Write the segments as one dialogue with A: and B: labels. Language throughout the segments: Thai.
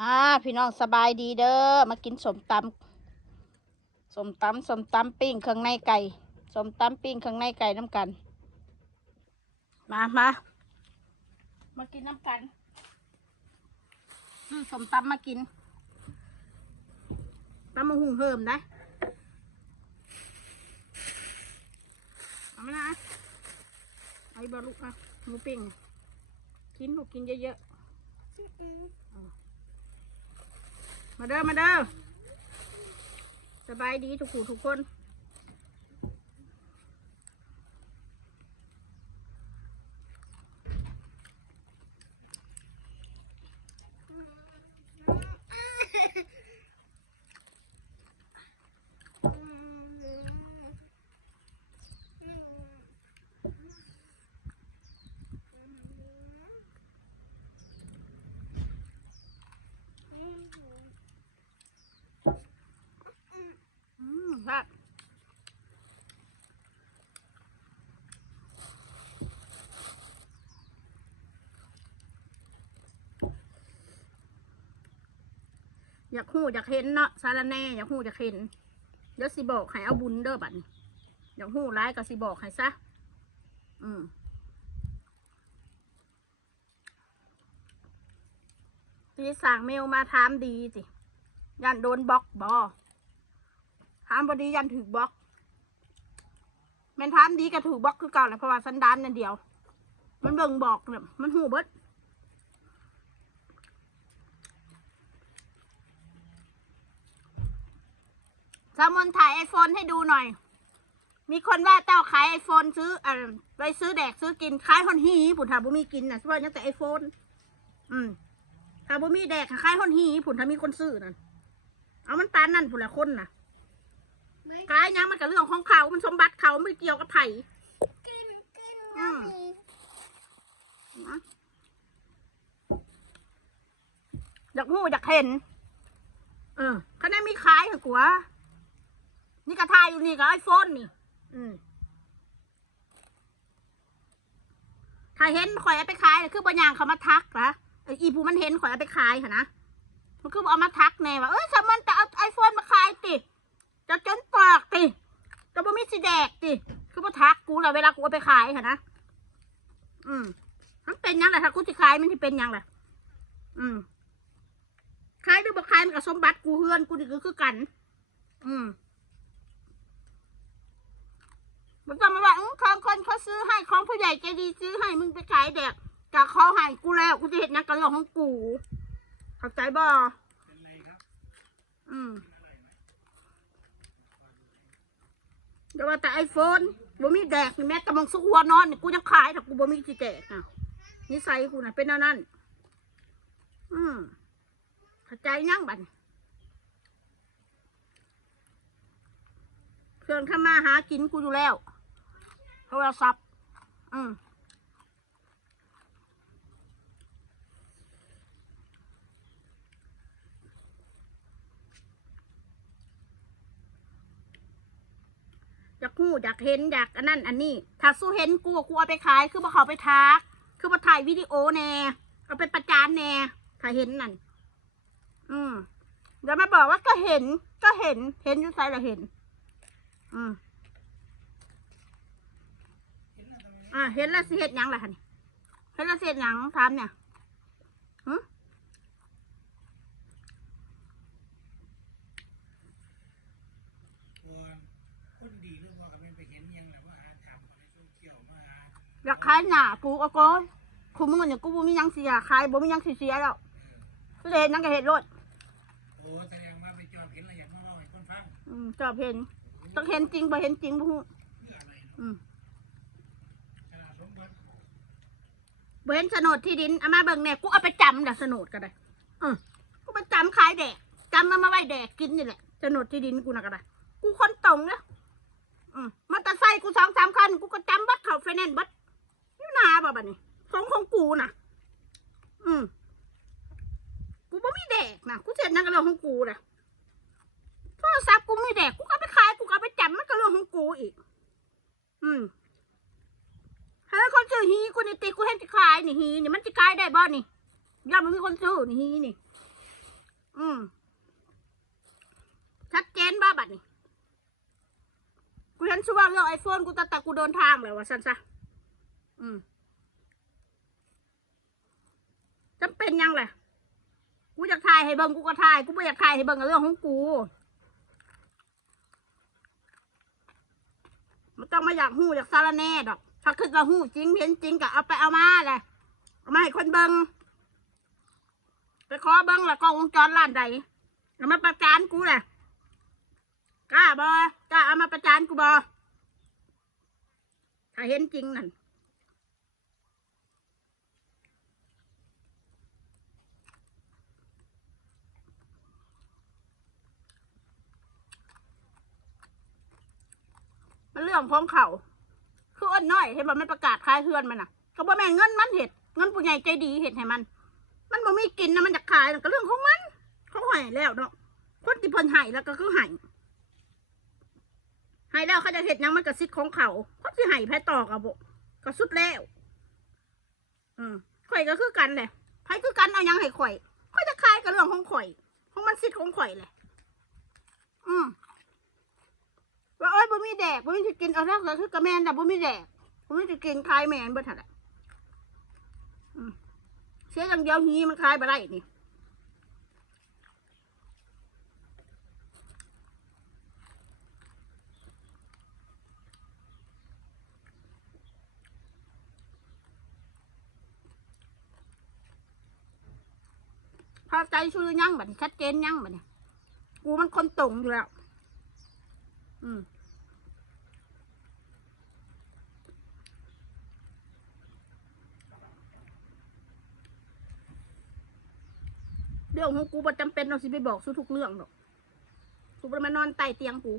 A: อ่าพี่น้องสบายดีเด้อมากินสมตำสมตำสมตำปิ้งเครื่องในไก่สมตำปิ้งเครื่องในไก่น้ำกัน มามามากินน้ำกันอืมสมตำมากินตำมะฮุงเพิ่มนะเอามานะไอ้บอลูกอะหมูปิ้งกินลูกกินเยอะๆ มาเด้อมาเด้อสบายดีทุกผู้ทุกคน อยากหูอยากเห็นเนาะสารแน่อยากหูอยากเห็นเดี๋ยวสิบอกให้เอาบุญเด้อบัดนี้อยากหูร้ายก็สิบอกให้ซะอืมตีสั่งเมลมาถามดีสิยันโดนบล็อกบอถามบดียันถือบล็อกแม่นถามดีก็ถือบล็อกคือเก่าแหละเพราะว่าสันดานนั่นเดียว มันเบิ่งบอกเนี่ยมันหูเบิด สามนถ่ายไอโฟนให้ดูหน่อย มีคนว่าเต้าขายไอโฟนซื้อเอ่อไปซื้อแดกซื้อกินขายฮอนฮีผุนถาบุมีกินนะว่ายังแต่ไอโฟน อืมถ้าบุมีแดกขายฮอนฮีผุนถ้ามีคนซื้อนั่นเอามันปานนั่นผุนละคนน่ะกายยังมันกับเรื่องของเขามันสมบัติเขาไม่เกี่ยวกับไผ่
B: กินกิน
A: อืมนะอยากหูอยากเห็น เออคะแนนมีขายเหรอกว่า นี่กระทายอยู่นี่กับไอโฟนนี่ อืมถ้าเห็นข่อยเอาไปขายน่ะคือบางอย่างเขามาทักนะไออีผู้มันเห็นข่อยเอาไปขายค่ะนะมันคือเอามาทักแน่ว่าเอ้ยสามันจะเอาไอโฟนมาขายติจะจนปากติจะบ่มีสีแดกติคือมาทักกูแหละเวลากูเอาไปขายค่ะนะอืมมันเป็นยังไงถ้ากูจะขายมันที่เป็นยังไงอืมขายหรือบ่ขายมันกับสมบัติกูเฮือนกูนี่คือคือกัน อืม มันจะมาว่าอื้อของคนเขาซื้อให้ของผู้ใหญ่ใจดีซื้อให้มึงไปขายแดกจากเขาให้กูแล้วกูจะเห็นนักกระเรื่องของกูเข้าใจบ่อืมเดี๋ยวว่าแต่ไอโฟนบ่มีแดกนี่แม้แต่มองสุกหัวนอนนี่กูยังขายแต่กูบ่มีสิแดกอะนิสัยกูน่ะเป็นแนวนั้นอืมเข้าใจยังบัดนี้เครื่องทำมาหากินกูอยู่แล้ว โทรศัพท์ อืมอยากหูอยากเห็นอยากอันนั้นอันนี้ ถ้าสู้เห็นกูกูเอาไปขาย คือมาเขาไปทัก คือมาถ่ายวิดีโอแน่เอาไปประจานแน่ถ้าเห็นนั่น อืมเดี๋ยวมาบอกว่าก็เห็น ก็เห็น เห็นอยู่ไซละเห็น อืม อ่า เห็นแล้วสิเห็ดหยังล่ะคะนี่เห็นแล้วสิเห็ดหยังถามเนี่ยหึ
C: คนดีหรือว่าก็เป็นไปเห็นยังแหละว่าหาทำในโซเชียลมาหา
A: อยากขายหนากูก็โก้ยคุมือเนี่ยกูบ่มีหยังเสียขายบ่มีหยังสิเสียแล้วคือเห็นหยังก็เห็นรถ
C: โอ้แสดงว่าไปจอดเห็นแล้วอยากมาเล่าให้คนฟัง
A: อืมจอบเห็นต้องเห็นจริงบ่เห็นจริงบ่ฮู้
C: เพื่ออะไรเนาะ
A: อืม
C: ขนาดสมบัติ
A: บ่ เห็นโฉนดที่ดินเอามาเบิ่งแน่กูเอาไปจำเดี๋ยวโฉนดก็ได้อืมกูไปจำขายแดกจำมามาไว้แดกกินนี่แหละโฉนดที่ดินกูน่ะก็ได้กูคนตรงนะอืมมอเตอร์ไซค์กูสองสามคันกูก็จำบัดเขาไฟแนนซ์บัดนี่นาบ่บัดนี้ของของกูน่ะอืมกูบ่มีแดกนะกูเสร็จนั่นก็เรื่องของกูน่ะโทรศัพท์กูมีแดกกูก็เอาไปขายกูก็เอาไปจำมันก็เรื่องของกูอีก อืม เฮ้ยคนซื้อฮีกูนี่ติกูเห็นจะขายนี่ฮีนี่มันจะขายได้บ่นี่ย่ามันมีคนซื้อนี่ฮีนี่ อืมชัดเจนบ้าบัดนี่กูเห็นชื่อว่าเรื่องไอโฟนกูตั้งแต่กูเดินทางเลยว่าสันซะอืมจำเป็นยังแหละกูอยากถ่ายให้เบิ่งกูก็ถ่ายกูไม่อยากถ่ายให้เบิ่งเรื่องของกูมันต้องมาอยากหู้อยากสารแน่ดอก ถ้าคิดว่าหู้จริงเห็นจริงก็เอาไปเอามาแหละเอามาให้คนเบิงไปขอเบิงละกล้องวงจรร้านใดเอามาประจานกูแหละกล้าบอกล้าเอามาประจานกูบอถ้าเห็นจริงนั่นมันเรื่องของเขา คืออ้นน้อยเห็นบ่มันประกาศขายเฮือนมันน่ะก็บ่แม่นเงินมันเห็ดเงินผู้ใหญ่ใจดีเห็ดให้มัน มันบ่มีกินนะมันจะขายนั่นก็เรื่องของมัน เขาให้แล้วเนาะคนที่เพิ่นให้แล้วก็คือให้ให้แล้วเขาจะเห็ดยังมันก็สิทธิ์ของเขาเขาสิให้แพ้ต่อกับบ่ก็สุดแล้วอืมข่อยก็คือกันแหละไผคือกันเอายังให้ข่อยข่อยจะขายก็เรื่องของข่อยของมันสิทธิ์ของข่อยแหละอืม ว่าโอ้ยบ่มีแดกบ่มีสิกินเอาแล้วก็คือกระแมนแต่บ่มีแดกบ่มีสิกินคลายแมนเบิดหั่นแหละอืมเสียอย่างเดียวหีมันคลายบ่ได้นี่พอใจชื่อยังบัดนี้ชัดเจนยังบัดนี้กูมันคนตรงอยู่แล้ว อืมเรื่องของกูประจำเป็นเราสิไปบอกสู้ทุกเรื่องหรอกกูบ่ไปมานอนใต้เตียงกู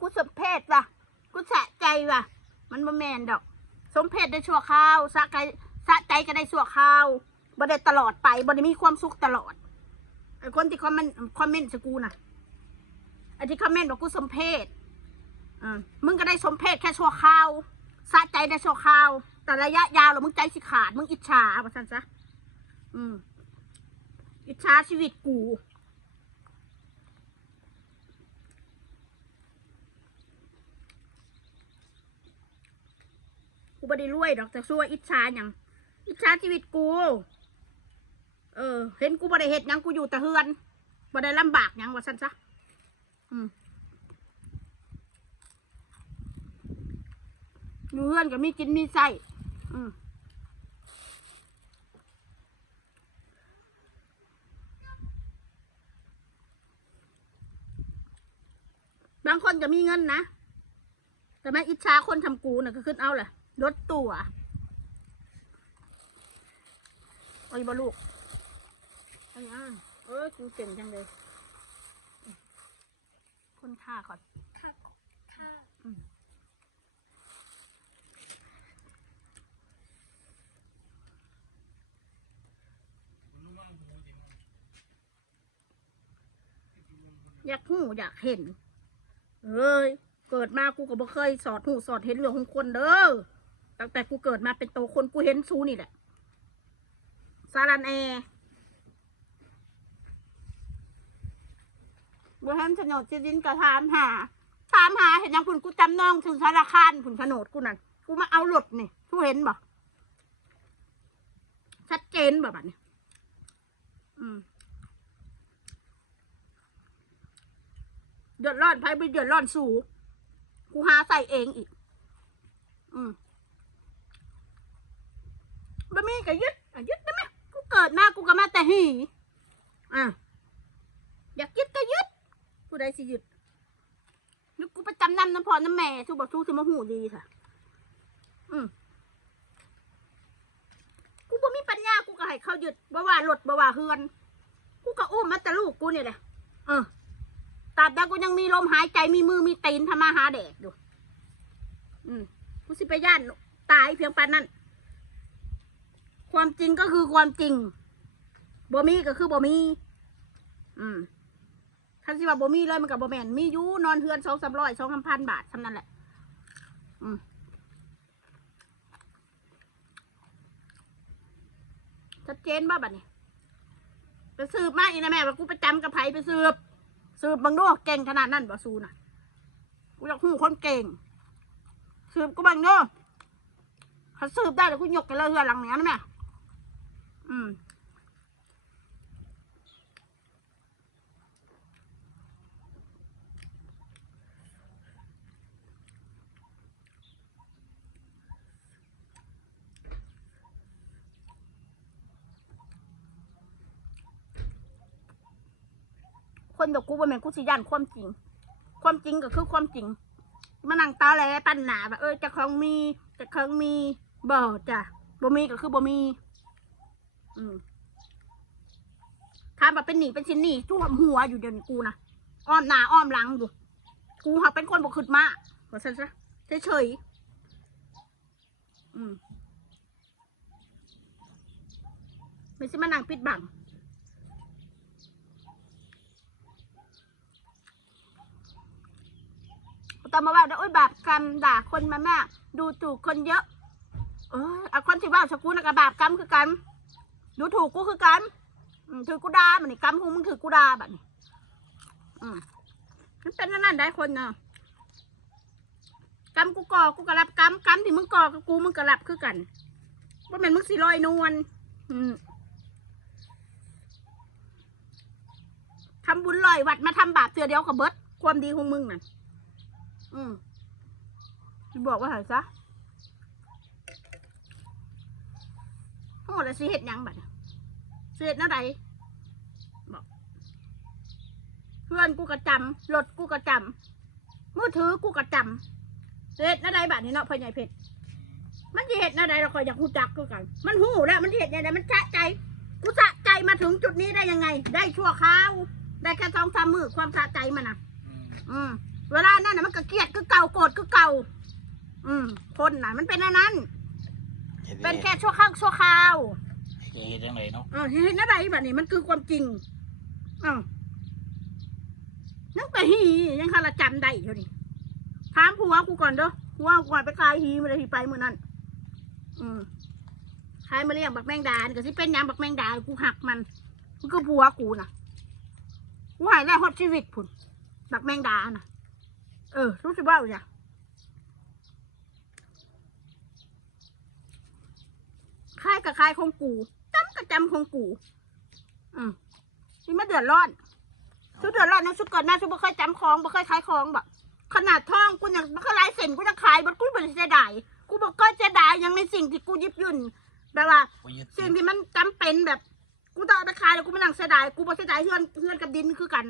A: กูสมเพศว่ะ กูสะใจว่ะ มันบ่แมนดอก สมเพศได้ชั่วคราวสะใจสะใจก็ได้ชั่วคราว บ่ได้ตลอดไปบ่ได้มีความสุขตลอดไอ้คนที่คอมเมนต์คอมเมนต์สกูน่ะไอ้ที่คอมเมนต์บอกกูสมเพศอ่ามึงก็ได้สมเพศแค่ชั่วคราวสะใจได้ชั่วคราว แต่ระยะยาวแล้วมึงใจสิขาด มึงอิจฉาว่าฉันซะอืมอิจฉาชีวิตกูกูไม่ได้รวยดอกแต่ชั่วอิจฉาอย่างอิจฉาชีวิตกู เออ เห็นกูบ่ได้เห็ดยังกูอยู่แต่เฮือนบ่ได้ลำบากยังว่าซั่นซะอืมอยู่เฮือนก็มีกินมีใส่อืมบางคนก็มีเงินนะ แต่แม่อิจฉาคนทำกูน่ะก็ขึ้นเอาแหละรถตัว โอ้ยบ่ลูก อันนี้เออกูเก่งจังเลยคนฆ่าก่อน
B: ค่ะค่ะ
A: อืมอยากหูอยากเห็น เอ้ย เกิดมากูก็บ่เคยสอดหูสอดเห็นเรื่องของคนเด้อ ตั้งแต่กูเกิดมาเป็นโตคนกูเห็นซูนี่แหละ ซาลันแอ บ่เห็นโฉนดที่ดินก็ถามหาถามหาเห็นยังคุณกูจำนองถึงธนาคารผุนโฉนดกูนั่นกูมาเอาหลดนี่ทูเห็นบ่ชัดเจนบ่บัดนี้อืมเดือดร้อนไพ่ไปเดือดร้อนสู่กูหาใส่เองอีก อืมบะมีก็ยึดอะยึดได้ไหมกูเกิดมากูก็มาแต่หีอะอยากยึดก็ยึด ผู้ใดสิหยึดนึกกูไปจำนำน้ำพอน้ำแม่ทุกบอกทุกสิมาหูดีค่ะ อืมกูบ่มีปัญญากูก็ให้เขาหยึดบ่ว่าหลดบ่ว่าเฮือน กูก็อุ้มมาแต่ลูกกูเนี่ยแหละเออตราบใดกูยังมีลมหายใจมีมือมีตีนทำมาหาแดกอยู่อืมกูสิไปย่านตายเพียงปานนั้น ความจริงก็คือความจริงบ่มีก็คือบ่มี อืม คันสิว่าบ่มีเลยมันกับบ่แมนมีอยู่นอนเฮือนสองสามร้อยสองสามพันบาทเท่านั้นแหละ อืมชัดเจนบ้าบัดนี้ไปสืบมาอีนะแม่ว่ากูไปจำกับไผไปสืบ สืบบังดูเก่งขนาดนั้นบ่ซูน่ะ กูอยากหูคนเก่ง สืบกูบังดูเขาสืบได้แล้วกูยกกันเลยเฮือหลังเนี้ยนะแม่อืม คนแบบกูบ่แม่นกูสิย่านความจริง ความจริงก็คือความจริงมานั่งตาแหลปั้นหนาแบบเออจะของมีจะของมีบ่จ้ะบ่มีก็คือบ่มี อืมถามว่าเป็นหนีเป็นชิ้นหนีท่วมหัวอยู่เดี๋ยวนี้กูนะอ้อมหน้าอ้อมหลังอยู่ กูเขาเป็นคนบ่ขึ้นมาว่าซั่นซะเฉยๆอืมไม่ใช่มานั่งปิดบัง ตอนมาว่าโอ้ยบาปกรรมด่าคนมาแม่ดูถูกคนเยอะ เออเอาคนที่ว่าสกุลกับบาปกรรมคือกัน ดูถูกกูคือกันอืมถือกูด่ามันนี่กรรมของมึงคือกูด่าแบบนี้อืมมันเป็นนั่นได้คนเนาะกรรมกูก่อกูก็รับกรรมกรรมที่มึงก่อกับกูมึงก็รับคือกันว่าแม่นมึงสิลอยนวลทำบุญลอยวัดมาทำบาปเตือเดียวกับเบิดความดีของมึงน่ะ อืมบอกว่าหายซะทั้งหมดเลยสิเห็ดหยังบัดน่ะสิเห็ดแนวใดบอก เพื่อนกูกระจำรถกูกระจำมือถือกูกระจำสิเห็ดแนวใดบัดนี่เนาะพ่อใหญ่เพชรมันสิเห็ดแนวใดเราคอยอยากหูจักคือกัน มันหูแล้วมันสิเห็ดแนวใดมันสะใจ กูสะใจมาถึงจุดนี้ได้ยังไง ได้ชั่วคราว ได้แค่สองสามมือความสะใจมันนะ
C: อืม
A: อืม เวลานั้นน่ะมันก็เกลียดก็เก่าโกรธก็เก่า อืม คนน่ะ มันเป็นอันนั้น
B: เห็น
A: เป็น
B: แค่
A: แค่ชั่วข้าวชั่วคราว
B: เคยเห็นจังไดเนาะ
A: เออเห็นอะไรแบบนี้มันคือความจริงอ้าวนั่นก็ฮียังคาราจำได้อยู่นี่ถามผัวกูก่อนเด้อผัวกูก่อนไปกายฮีมาเลยทีไปเมื่อนั้น อืมใครมาเรียกบักแมงดานี่ก็สิเป็นหยังบักแมงดากูหักมันมันก็ผัวกูน่ะกูใหายได้ฮอตชีวิตพุ่นบักแมงดาน่ะ เออรู้สึกว่าอย่าคายกับคายของกูจำกับจำของกู อืมนี่มาเดือดร้อนชุดเดือดร้อนนะชุดก่อนหน้าชุดบ่เคยจำของบ่เคยขายของแบบขนาดท่องกูยังบ่เคยไล่เส้นกูยังขายบ่กูบ่ได้เสียดายกูบ่เคยเสียดายหยังในสิ่งที่กูหยิบยื่นแบบว่า
B: บ่ยึดติ
A: สิ่ง
B: ด
A: ที่มันจำเป็นแบบ กูต้องเอาไปขายแล้วกูไม่นั่งเสียดายกูบ่เสียดายเฮือนเฮือนกับดินคือกัน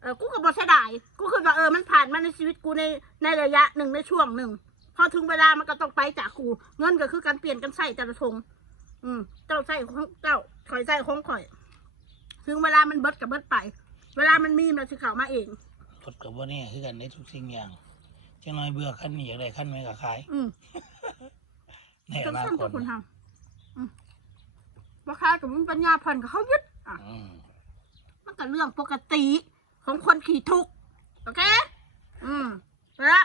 A: เออกูก็บ่เสียดายกูคือว่าเออมันผ่านมาในชีวิตกูในในระยะหนึ่งในช่วงหนึ่งพอถึงเวลามันก็ต้องไปจากกูเงินก็คือการเปลี่ยนกันใส่แต่ละทงอืมเจ้าใส่ของเจ้าข่อยใส่ของข่อย ถึงเวลามันเบิดกับเบิดไป เวลามันมีมันจะเข้ามาเอง
B: รถกับว่านี่คือกันในทุกสิ่งอย่างจังน้อยเบื่อขั้นนี้อยากได้ขั้นไม่ก็ขาย
A: อืม
B: ในอ
A: จน
B: นา
A: สั้น
B: ค
A: ตั
B: ต
A: วคนทำอืมราคากับมึงปัญญาผ่อนกับเขายึดอะ
B: อืม
A: มันก็เรื่องปกติ ของคนขี่ทุกข์โอเค อืมแล้ว